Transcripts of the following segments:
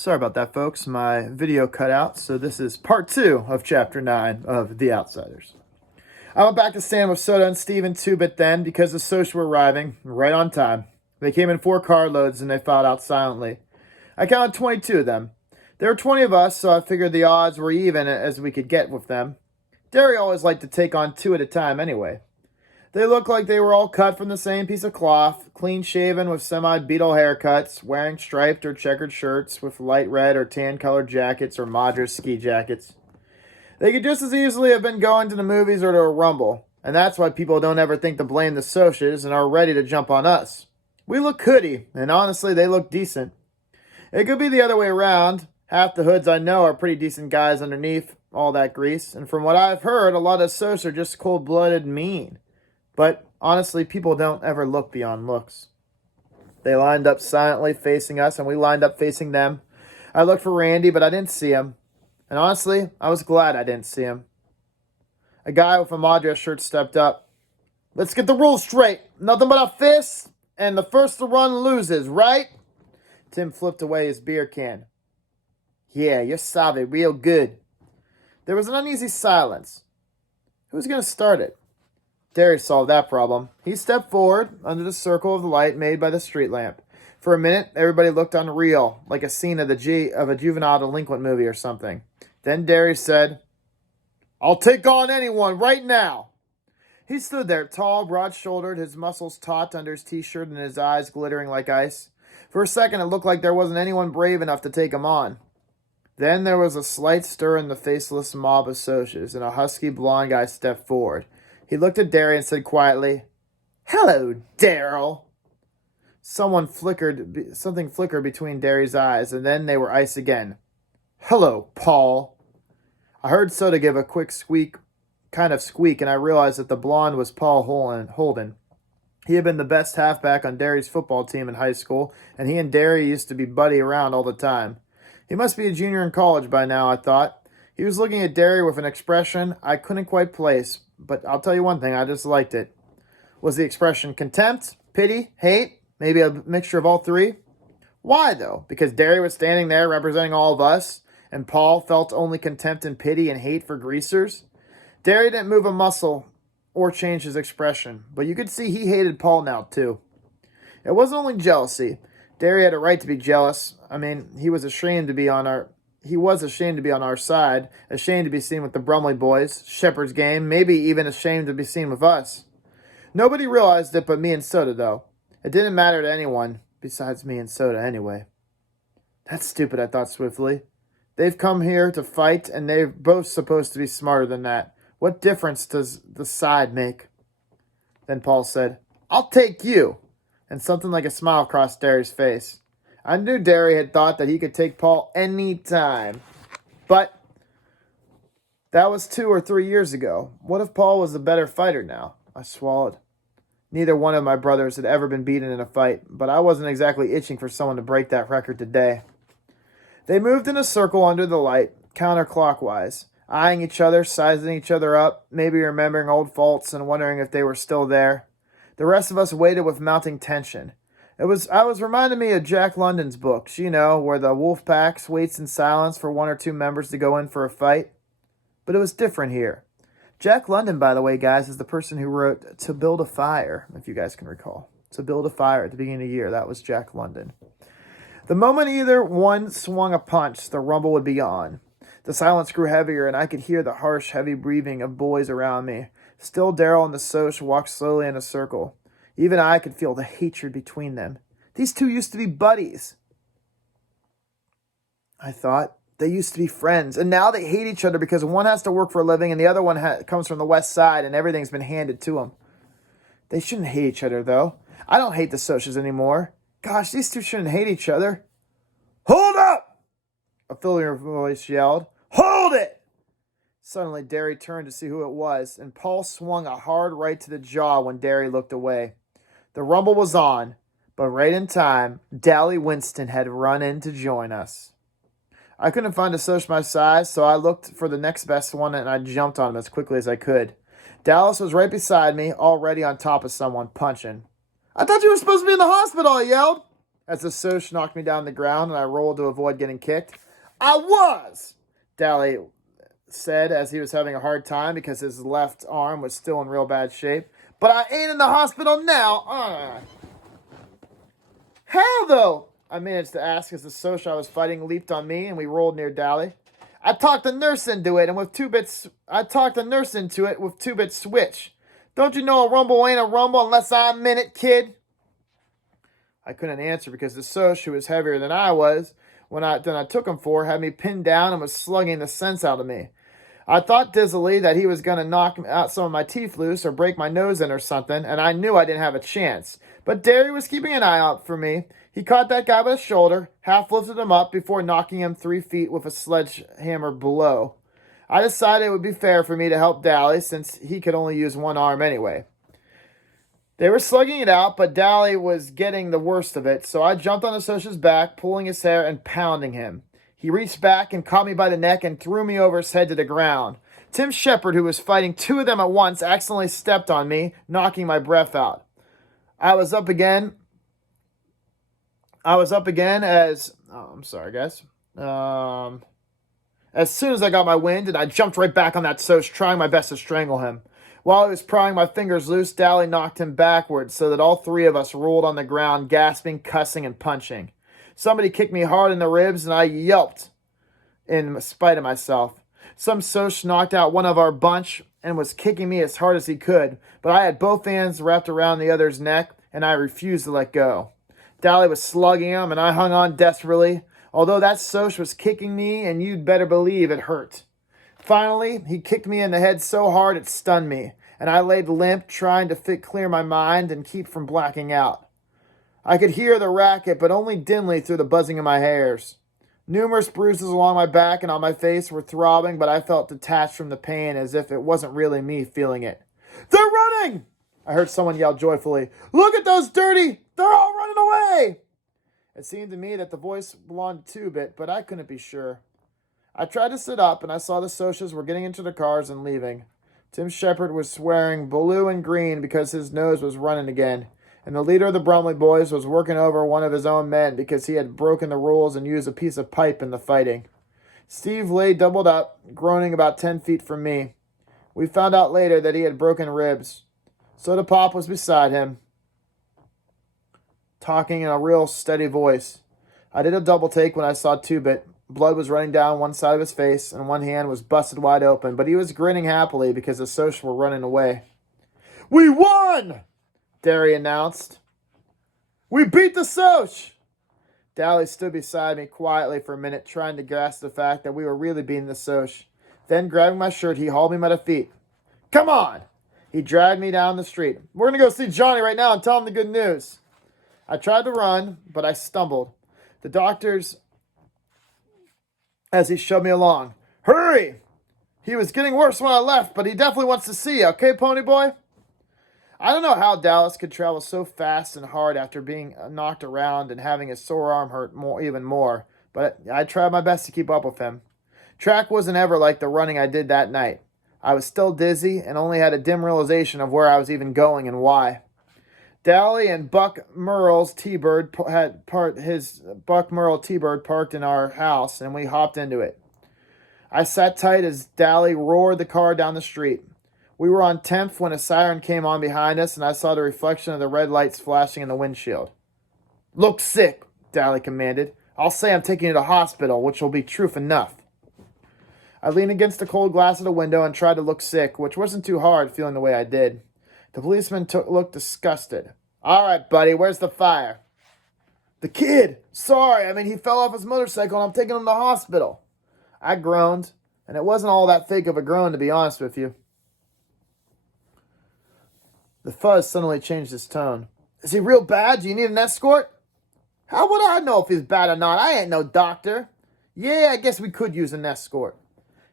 Sorry about that, folks. My video cut out, so this is part 2 of Chapter 9 of The Outsiders. I went back to stand with Soda and Steve and Two-Bit then because the Socs were arriving right on time. They came in 4 carloads and they filed out silently. I counted 22 of them. There were 20 of us, so I figured the odds were even as we could get with them. Derry always liked to take on 2 at a time anyway. They looked like they were all cut from the same piece of cloth, clean-shaven with semi-Beatle haircuts, wearing striped or checkered shirts with light red or tan-colored jackets or Madras ski jackets. They could just as easily have been going to the movies or to a rumble, and that's why people don't ever think to blame the Socs and are ready to jump on us. We look hoodie, and honestly, they look decent. It could be the other way around. Half the hoods I know are pretty decent guys underneath all that grease, and from what I've heard, a lot of Socs are just cold-blooded mean. But honestly, people don't ever look beyond looks. They lined up silently facing us, and we lined up facing them. I looked for Randy, but I didn't see him. And honestly, I was glad I didn't see him. A guy with a Madras shirt stepped up. "Let's get the rules straight. Nothing but a fist, and the first to run loses, right?" Tim flipped away his beer can. "Yeah, you're savvy, real good." There was an uneasy silence. Who's going to start it? Derry solved that problem. He stepped forward under the circle of the light made by the street lamp. For a minute, everybody looked unreal, like a scene of a juvenile delinquent movie or something. Then Derry said, "I'll take on anyone right now." He stood there, tall, broad-shouldered, his muscles taut under his t-shirt and his eyes glittering like ice. For a second, it looked like there wasn't anyone brave enough to take him on. Then there was a slight stir in the faceless mob of Socs, and a husky blonde guy stepped forward. He looked at Derry and said quietly, "Hello, Daryl." Something flickered between Derry's eyes, and then they were ice again. "Hello, Paul." I heard Soda give a quick squeak, and I realized that the blonde was Paul Holden. He had been the best halfback on Derry's football team in high school, and he and Derry used to be buddy around all the time. He must be a junior in college by now, I thought. He was looking at Derry with an expression I couldn't quite place, but I'll tell you one thing, I just liked it. Was the expression contempt, pity, hate, maybe a mixture of all three? Why, though? Because Derry was standing there representing all of us, and Paul felt only contempt and pity and hate for greasers? Derry didn't move a muscle or change his expression, but you could see he hated Paul now, too. It wasn't only jealousy. Derry had a right to be jealous. I mean, he was ashamed to be on our side, ashamed to be seen with the Brumley boys, Shepherd's game, maybe even ashamed to be seen with us. Nobody realized it but me and Soda, though. It didn't matter to anyone, besides me and Soda anyway. That's stupid, I thought swiftly. They've come here to fight, and they're both supposed to be smarter than that. What difference does the side make? Then Paul said, "I'll take you," and something like a smile crossed Derry's face. I knew Derry had thought that he could take Paul any time. But that was 2 or 3 years ago. What if Paul was a better fighter now? I swallowed. Neither one of my brothers had ever been beaten in a fight, but I wasn't exactly itching for someone to break that record today. They moved in a circle under the light, counterclockwise, eyeing each other, sizing each other up, maybe remembering old faults and wondering if they were still there. The rest of us waited with mounting tension. I was reminding me of Jack London's books, where the wolf pack waits in silence for 1 or 2 members to go in for a fight. But it was different here. Jack London, by the way, guys, is the person who wrote To Build a Fire, if you guys can recall. To Build a Fire at the beginning of the year. That was Jack London. The moment either one swung a punch, the rumble would be on. The silence grew heavier, and I could hear the harsh, heavy breathing of boys around me. Still, Daryl and the Soc walked slowly in a circle. Even I could feel the hatred between them. These two used to be buddies. I thought. They used to be friends, and now they hate each other because one has to work for a living and the other one comes from the west side and everything's been handed to them. They shouldn't hate each other, though. I don't hate the Socs anymore. Gosh, these two shouldn't hate each other. "Hold up!" a familiar voice yelled. "Hold it!" Suddenly, Derry turned to see who it was, and Paul swung a hard right to the jaw when Derry looked away. The rumble was on, but right in time, Dally Winston had run in to join us. I couldn't find a Soc my size, so I looked for the next best one and I jumped on him as quickly as I could. Dallas was right beside me, already on top of someone, punching. "I thought you were supposed to be in the hospital," I yelled. as the Soch knocked me down on the ground and I rolled to avoid getting kicked. I was, Daly said as he was having a hard time because his left arm was still in real bad shape. But I ain't in the hospital now. How, though? I managed to ask as the Soch I was fighting leaped on me and we rolled near Daly. I talked the nurse into it with two-bit switch. Don't you know a rumble ain't a rumble unless I'm in it, kid? I couldn't answer because the Soch, who was heavier than I was, than I took him for, had me pinned down and was slugging the sense out of me. I thought dizzily that he was going to knock out some of my teeth loose or break my nose in or something, and I knew I didn't have a chance. But Derry was keeping an eye out for me. He caught that guy by the shoulder, half lifted him up before knocking him 3 feet with a sledgehammer below. I decided it would be fair for me to help Daly since he could only use one arm anyway. They were slugging it out, but Daly was getting the worst of it, so I jumped on the Soch's back, pulling his hair and pounding him. He reached back and caught me by the neck and threw me over his head to the ground. Tim Shepard, who was fighting 2 of them at once, accidentally stepped on me, knocking my breath out. I was up again as... Oh, I'm sorry, guys. As soon as I got my wind, and I jumped right back on that Soch, trying my best to strangle him. While I was prying my fingers loose, Daly knocked him backwards so that all 3 of us rolled on the ground, gasping, cussing, and punching. Somebody kicked me hard in the ribs, and I yelped in spite of myself. Some Soch knocked out one of our bunch and was kicking me as hard as he could, but I had both hands wrapped around the other's neck, and I refused to let go. Daly was slugging him, and I hung on desperately, although that Soch was kicking me, and you'd better believe it hurt. Finally, he kicked me in the head so hard it stunned me, and I laid limp, trying to clear my mind and keep from blacking out. I could hear the racket, but only dimly through the buzzing of my hairs. Numerous bruises along my back and on my face were throbbing, but I felt detached from the pain as if it wasn't really me feeling it. "They're running!" I heard someone yell joyfully. "Look at those dirty! They're all running away!" It seemed to me that the voice belonged to Two-Bit, but I couldn't be sure. I tried to sit up, and I saw the Sochas were getting into the cars and leaving. Tim Shepard was swearing blue and green because his nose was running again, and the leader of the Brumley boys was working over one of his own men because he had broken the rules and used a piece of pipe in the fighting. Steve lay doubled up, groaning about 10 feet from me. We found out later that he had broken ribs. Soda Pop was beside him, talking in a real steady voice. I did a double take when I saw Two-Bit. Blood was running down one side of his face, and one hand was busted wide open, but he was grinning happily because the Soch were running away. "We won!" Derry announced. "We beat the Soch!" Daly stood beside me quietly for a minute, trying to grasp the fact that we were really beating the Soch. Then, grabbing my shirt, he hauled me by the feet. "Come on!" He dragged me down the street. "We're going to go see Johnny right now and tell him the good news." I tried to run, but I stumbled. The doctors, as he shoved me along. "Hurry! He was getting worse when I left, but he definitely wants to see you, okay, pony boy?" I don't know how Dallas could travel so fast and hard after being knocked around and having his sore arm hurt even more, but I tried my best to keep up with him. Track wasn't ever like the running I did that night. I was still dizzy and only had a dim realization of where I was even going and why. Daly and Buck Merle's T-Bird Buck Merle T-Bird parked in our house, and we hopped into it. I sat tight as Daly roared the car down the street. We were on 10th when a siren came on behind us, and I saw the reflection of the red lights flashing in the windshield. "Look sick," Daly commanded. "I'll say I'm taking you to the hospital, which will be truth enough." I leaned against the cold glass of the window and tried to look sick, which wasn't too hard feeling the way I did. The policeman looked disgusted. "All right, buddy, where's the fire?" "The kid! Sorry, he fell off his motorcycle and I'm taking him to the hospital." I groaned, and it wasn't all that fake of a groan, to be honest with you. The fuzz suddenly changed his tone. "Is he real bad? Do you need an escort?" "How would I know if he's bad or not? I ain't no doctor." "Yeah, I guess we could use an escort."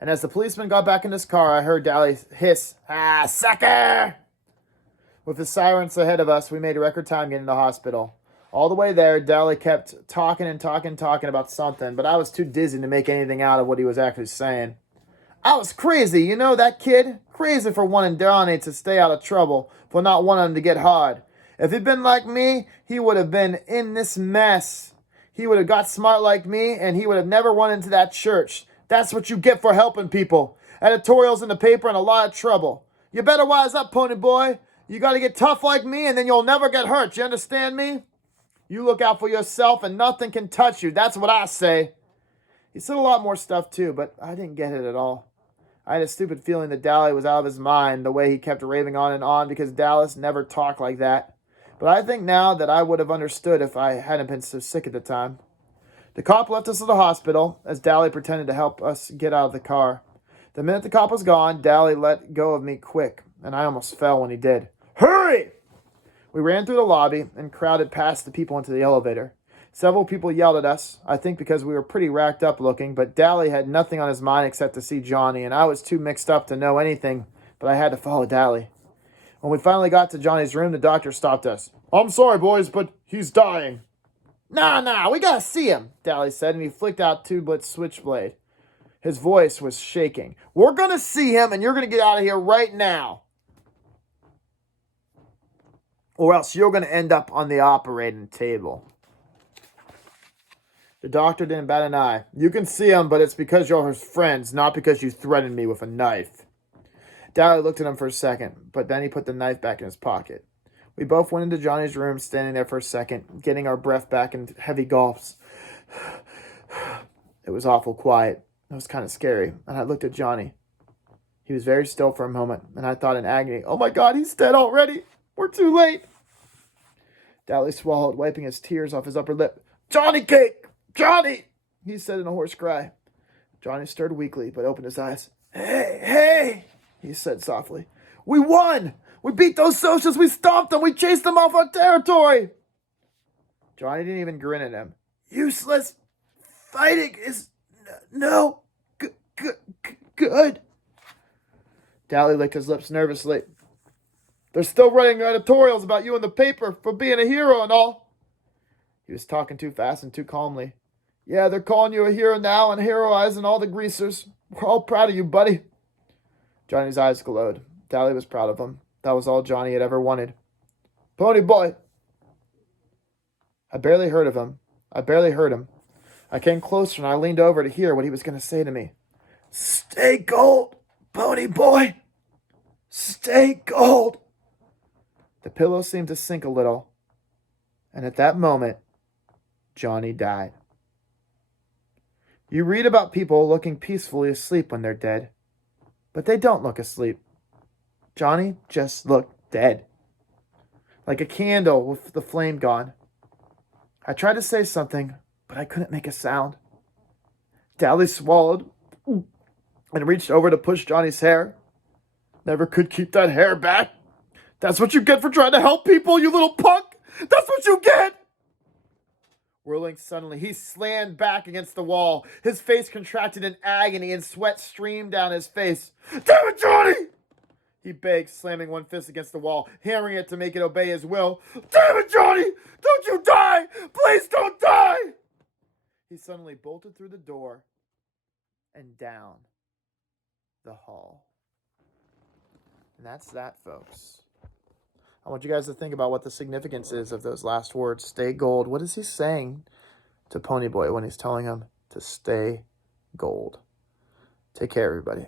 And as the policeman got back in his car, I heard Daly hiss, "Ah, sucker!" With the sirens ahead of us, we made record time getting to the hospital. All the way there, Daly kept talking about something, but I was too dizzy to make anything out of what he was actually saying. "I was crazy, that kid? Crazy for wanting Donnie to stay out of trouble, for not wanting him to get hard. If he'd been like me, he would have been in this mess. He would have got smart like me, and he would have never went into that church. That's what you get for helping people. Editorials in the paper and a lot of trouble. You better wise up, pony boy. You got to get tough like me, and then you'll never get hurt. You understand me? You look out for yourself, and nothing can touch you. That's what I say. He said a lot more stuff, too, but I didn't get it at all. I had a stupid feeling that Dally was out of his mind the way he kept raving on and on because Dallas never talked like that. But I think now that I would have understood if I hadn't been so sick at the time. The cop left us at the hospital as Dally pretended to help us get out of the car. The minute the cop was gone, Dally let go of me quick, and I almost fell when he did. Hurry! We ran through the lobby and crowded past the people into the elevator. Several people yelled at us, I think because we were pretty racked up looking, but Dally had nothing on his mind except to see Johnny, and I was too mixed up to know anything, but I had to follow Dally. When we finally got to Johnny's room, the doctor stopped us. I'm sorry, boys, but he's dying. Nah, we gotta see him, Dally said, and he flicked out Two-Blit's switchblade. His voice was shaking. We're gonna see him, and you're gonna get out of here right now. Or else you're gonna end up on the operating table. The doctor didn't bat an eye. You can see him, but it's because you're his friends, not because you threatened me with a knife. Dally looked at him for a second, but then he put the knife back in his pocket. We both went into Johnny's room, standing there for a second, getting our breath back in heavy gulps. It was awful quiet. It was kind of scary, and I looked at Johnny. He was very still for a moment, and I thought in agony, oh my God, he's dead already. We're too late. Dally swallowed, wiping his tears off his upper lip. Johnny Cake! Johnny! He said in a hoarse cry. Johnny stirred weakly, but opened his eyes. Hey! He said softly. We won! We beat those socials! We stomped them! We chased them off our territory! Johnny didn't even grin at him. Useless! Fighting is no good. Dally licked his lips nervously. They're still writing editorials about you in the paper for being a hero and all. He was talking too fast and too calmly. Yeah, they're calling you a hero now and heroizing all the greasers. We're all proud of you, buddy. Johnny's eyes glowed. Dally was proud of him. That was all Johnny had ever wanted. Pony boy. I barely heard him. I came closer and I leaned over to hear what he was going to say to me. Stay gold, pony boy. Stay gold. The pillow seemed to sink a little. And at that moment, Johnny died. You read about people looking peacefully asleep when they're dead. But they don't look asleep. Johnny just looked dead. Like a candle with the flame gone. I tried to say something, but I couldn't make a sound. Dally swallowed and reached over to push Johnny's hair. Never could keep that hair back. That's what you get for trying to help people, you little punk! That's what you get! Whirling suddenly, he slammed back against the wall. His face contracted in agony and sweat streamed down his face. Damn it, Johnny! He begged, slamming one fist against the wall, hammering it to make it obey his will. Damn it, Johnny! Don't you die! Please don't die! He suddenly bolted through the door and down the hall. And that's that, folks. I want you guys to think about what the significance is of those last words. Stay gold. What is he saying to Ponyboy when he's telling him to stay gold? Take care, everybody.